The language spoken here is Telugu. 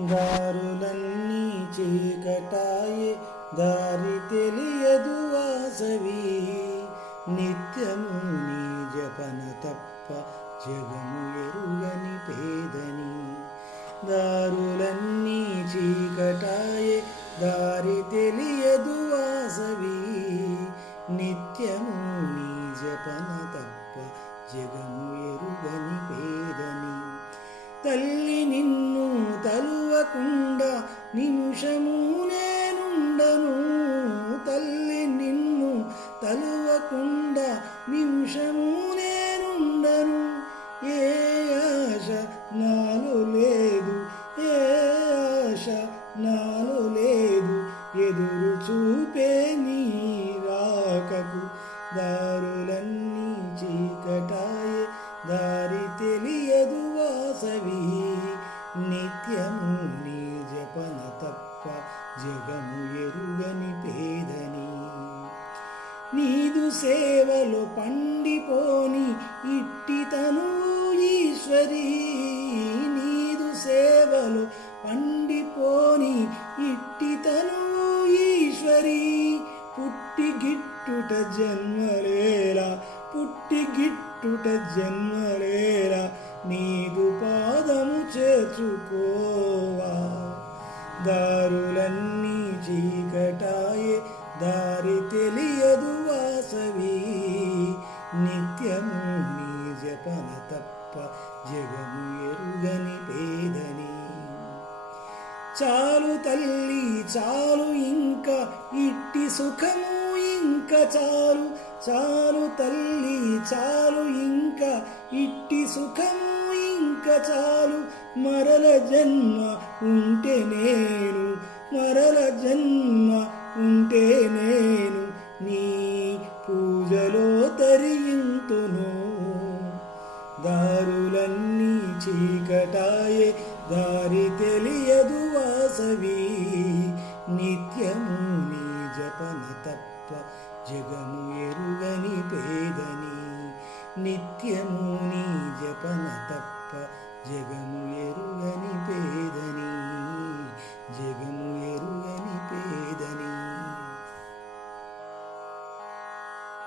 దారులన్నీ చీకటాయే దారి తెలియదు వాసవి నిత్యము నీ జపన తప్ప జగము ఎరుగని పేదని. దారులన్నీ చీకటాయే దారి తెలియదు వాసవి నిత్యము నీ జపన తప్ప జగము ఎరుగని పేదని. తల్లి నిన్ను తలువకుండా నిమిషము నేనుండను. తల్లి నిన్ను తలువకుండా నిమిషము నేనుండను. ఏ ఆశ నాలో లేదు ఏ ఆశ నాలో లేదు. ఎదురు చూపే నీ రాకకు దారులన్నీ ఎరుగని పేదని. నీదు సేవలు పండిపోని ఇట్టితను ఈశ్వరి. నీదు సేవలు పండిపోని ఇట్టితను ఈశ్వరి. పుట్టి గిట్టుట జన్మలేరా పుట్టి గిట్టుట జన్మలేరా నీదు పాదము చేర్చుకోవా. దారులన్నీ చీకటాయే దారి తెలియదు వాసవి. నిత్యము నీ జపన తప్ప జగము ఎరుగని పేదని. చాలు తల్లి చాలు ఇంకా ఇట్టి సుఖము ఇంకా చాలు. చాలు తల్లి చాలు ఇంకా ఇట్టి సుఖము ఇంకా చాలు. మరల జన్మ ఉంటే నేను మరల జన్మ ఉంటే నేను నీ పూజలో తరియింతును. దారులన్నీ చీకటాయే దారి తెలియదు వాసవి. నిత్యము నీ జపన తప్ప జగము ఎరుగని పేదని. నిత్యము నీ జపన తప్ప మెరుగని పేదని